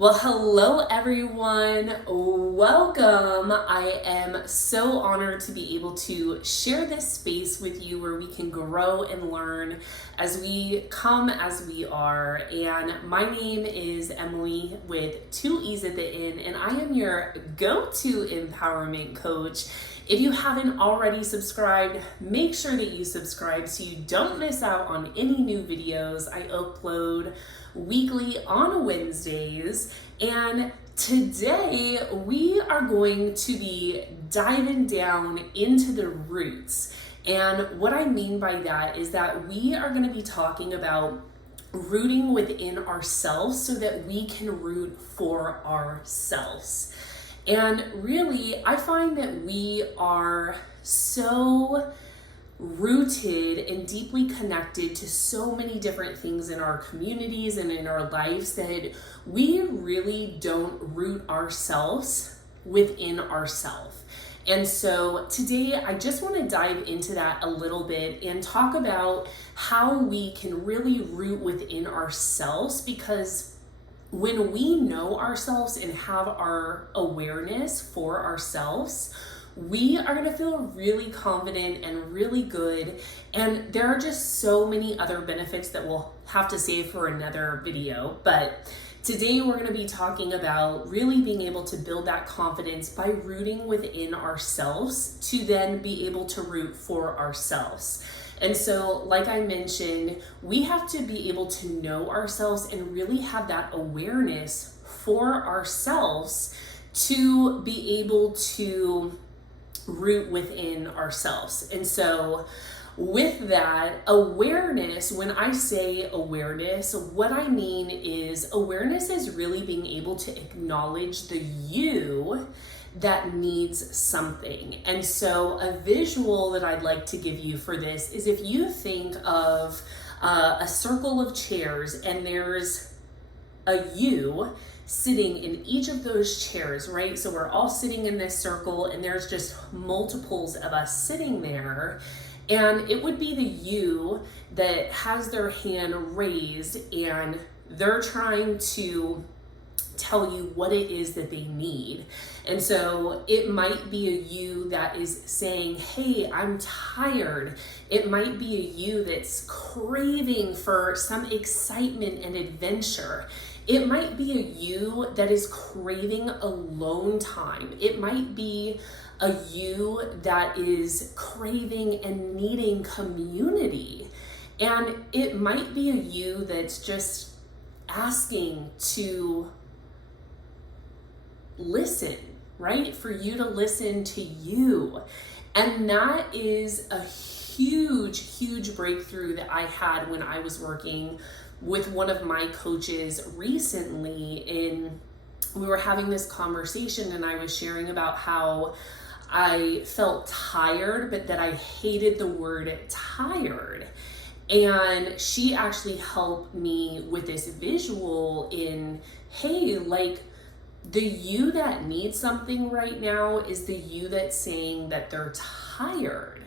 Well, hello everyone. Welcome. I am so honored to be able to share this space with you where we can grow and learn as we come as we are. And my name is Emilee with 2 E's at the end, and I am your go-to empowerment coach. If you haven't already subscribed, make sure that you subscribe so you don't miss out on any new videos I upload weekly on Wednesdays. And today we are going to be diving down into the roots. And what I mean by that is that we are going to be talking about rooting within ourselves so that we can root for ourselves. And really, I find that we are so rooted and deeply connected to so many different things in our communities and in our lives that we really don't root ourselves within ourselves. And so today I just want to dive into that a little bit and talk about how we can really root within ourselves, because when we know ourselves and have our awareness for ourselves, we are going to feel really confident and really good. And there are just so many other benefits that we'll have to save for another video. But today we're going to be talking about really being able to build that confidence by rooting within ourselves to then be able to root for ourselves. And so, like I mentioned, we have to be able to know ourselves and really have that awareness for ourselves to be able to root within ourselves. And so with that awareness, when I say awareness, what I mean is awareness is really being able to acknowledge the you that needs something. And so a visual that I'd like to give you for this is if you think of a circle of chairs and there's a you sitting in each of those chairs, right? So we're all sitting in this circle and there's just multiples of us sitting there. And it would be the you that has their hand raised and they're trying to tell you what it is that they need. And so it might be a you that is saying, hey, I'm tired. It might be a you that's craving for some excitement and adventure. It might be a you that is craving alone time. It might be a you that is craving and needing community. And it might be a you that's just asking to listen, right? For you to listen to you. And that is a huge, huge breakthrough that I had when I was working with one of my coaches recently. We were having this conversation and I was sharing about how I felt tired, but that I hated the word tired. And she actually helped me with this visual in, hey, like, the you that needs something right now is the you that's saying that they're tired.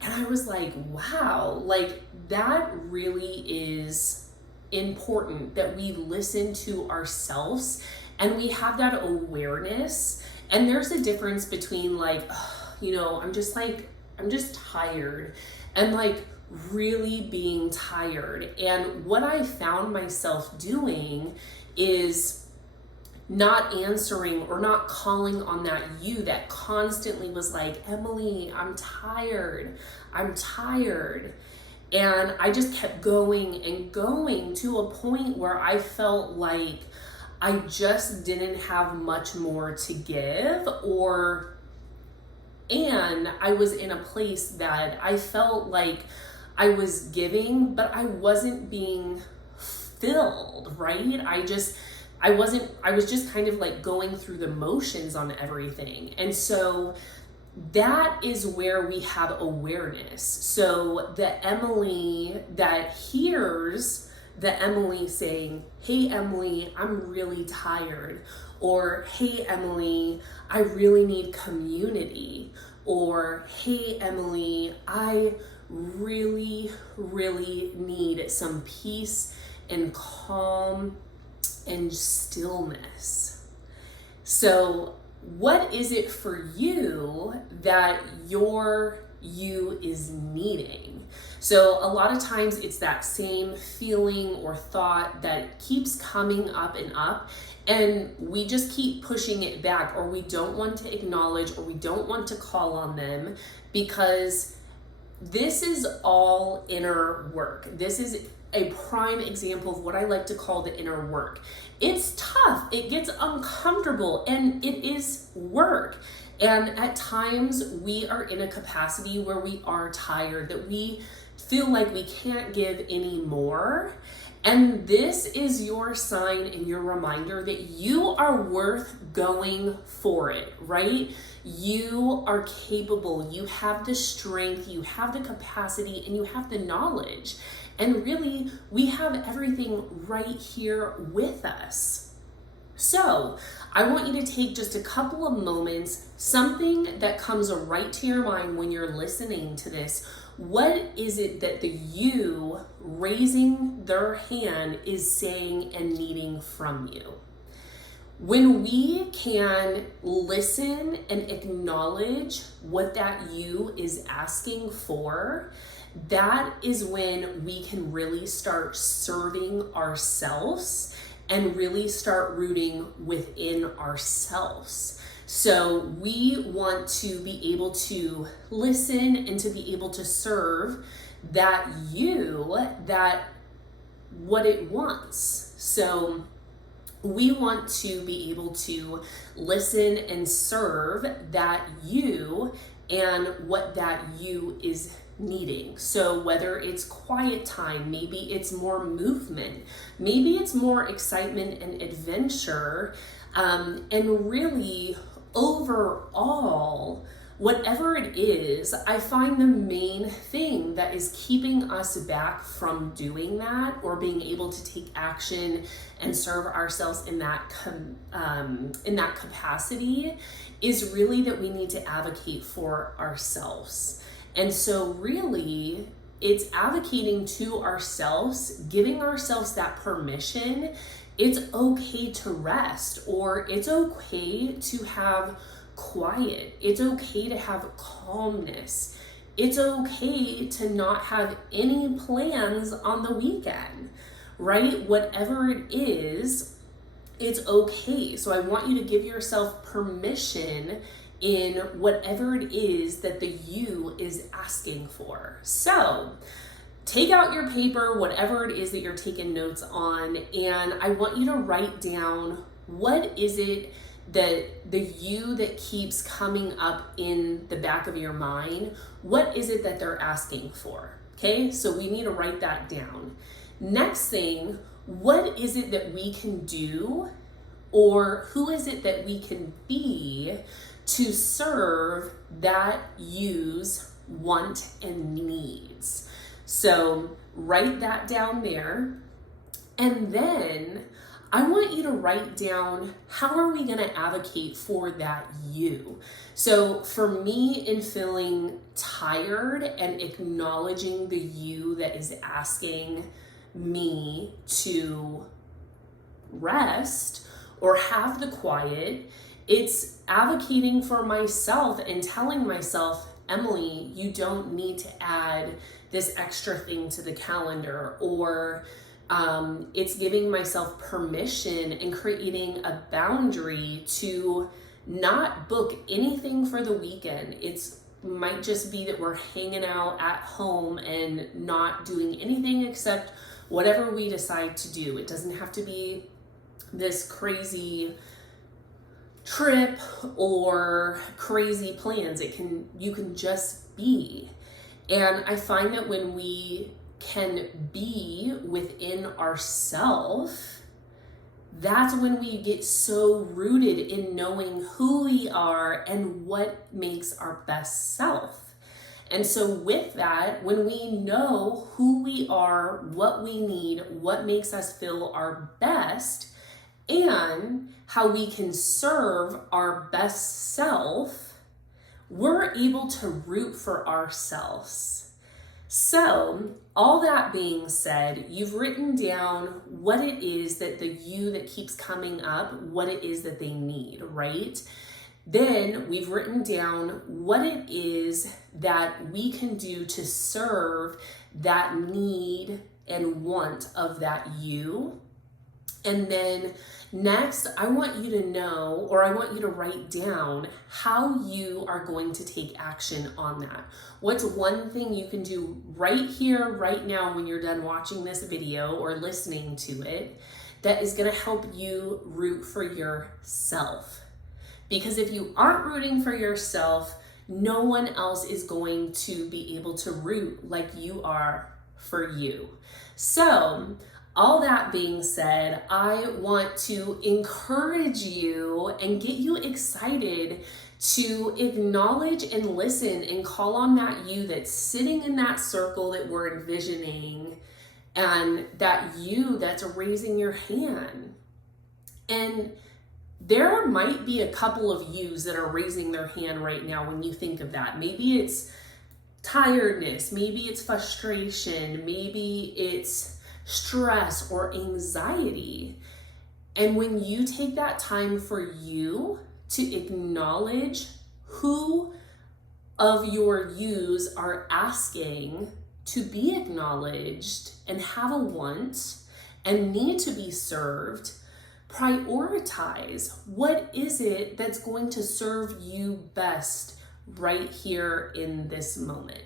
And I was like, wow, like that really is important that we listen to ourselves and we have that awareness. And there's a difference between like, I'm just tired and like really being tired. And what I found myself doing is not answering or not calling on that you that constantly was like, Emilee, I'm tired. And I just kept going and going to a point where I felt like I just didn't have much more to give, and I was in a place that I felt like I was giving, but I wasn't being filled, right? I was just kind of like going through the motions on everything. And so that is where we have awareness. So the Emilee that hears the Emilee saying, hey Emilee, I'm really tired, or hey Emilee, I really need community, or hey Emilee, I really, really need some peace and calm and stillness. So what is it for you that your you is needing? So a lot of times it's that same feeling or thought that keeps coming up and up, and we just keep pushing it back, or we don't want to acknowledge, or we don't want to call on them, because this is all inner work. This is a prime example of what I like to call the inner work. It's tough, it gets uncomfortable, and it is work. And at times we are in a capacity where we are tired, that we feel like we can't give any more. And this is your sign and your reminder that you are worth going for it, right? You are capable, you have the strength, you have the capacity, and you have the knowledge. And really, we have everything right here with us. So I want you to take just a couple of moments, something that comes right to your mind when you're listening to this. What is it that the you raising their hand is saying and needing from you? When we can listen and acknowledge what that you is asking for, that is when we can really start serving ourselves and really start rooting within ourselves. So we want to be able to listen and to be able to serve that you, that what it wants. So we want to be able to listen and serve that you and what that you is needing. So whether it's quiet time, maybe it's more movement, maybe it's more excitement and adventure, and really overall, whatever it is, I find the main thing that is keeping us back from doing that or being able to take action and serve ourselves in that capacity is really that we need to advocate for ourselves. And so really, it's advocating to ourselves, giving ourselves that permission. It's okay to rest, or it's okay to have quiet. It's okay to have calmness. It's okay to not have any plans on the weekend, right? Whatever it is, it's okay. So I want you to give yourself permission in whatever it is that the you is asking for. So take out your paper, whatever it is that you're taking notes on, and I want you to write down, what is it that the you that keeps coming up in the back of your mind, what is it that they're asking for? Okay, so we need to write that down. Next thing, what is it that we can do, or who is it that we can be to serve that you's want and needs? So write that down there. And then I want you to write down, how are we going to advocate for that you? So for me, in feeling tired and acknowledging the you that is asking me to rest or have the quiet, it's advocating for myself and telling myself, Emilee, you don't need to add this extra thing to the calendar, or it's giving myself permission and creating a boundary to not book anything for the weekend. It's might just be that we're hanging out at home and not doing anything except whatever we decide to do. It doesn't have to be this crazy trip or crazy plans. You can just be. And I find that when we can be within ourselves, that's when we get so rooted in knowing who we are and what makes our best self. And so with that, when we know who we are, what we need, what makes us feel our best, and how we can serve our best self, we're able to root for ourselves. So, all that being said, you've written down what it is that the you that keeps coming up, what it is that they need, right? Then we've written down what it is that we can do to serve that need and want of that you. And then next, I want you to know, or I want you to write down how you are going to take action on that. What's one thing you can do right here, right now, when you're done watching this video or listening to it, that is going to help you root for yourself? Because if you aren't rooting for yourself, no one else is going to be able to root like you are for you. So, all that being said, I want to encourage you and get you excited to acknowledge and listen and call on that you that's sitting in that circle that we're envisioning, and that you that's raising your hand. And there might be a couple of yous that are raising their hand right now when you think of that. Maybe it's tiredness, maybe it's frustration, maybe it's stress or anxiety. And when you take that time for you to acknowledge who of your yous are asking to be acknowledged and have a want and need to be served, prioritize what is it that's going to serve you best right here in this moment.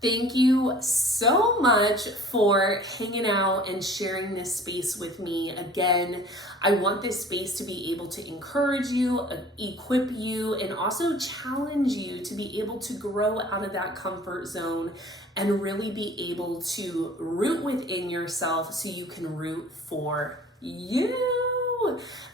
Thank you so much for hanging out and sharing this space with me. Again, I want this space to be able to encourage you, equip you, and also challenge you to be able to grow out of that comfort zone and really be able to root within yourself so you can root for you.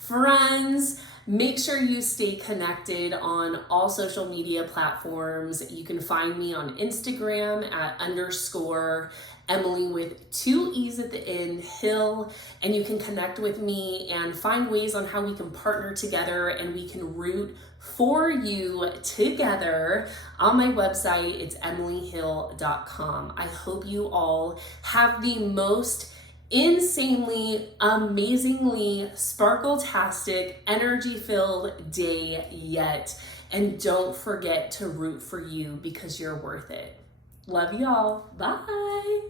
Friends, make sure you stay connected on all social media platforms. You can find me on Instagram at _Emilee with 2 E's at the end, Hill, and you can connect with me and find ways on how we can partner together and we can root for you together on my website. It's emileehill.com. I hope you all have the most insanely, amazingly, sparkle-tastic, energy-filled day yet. And don't forget to root for you because you're worth it. Love y'all. Bye.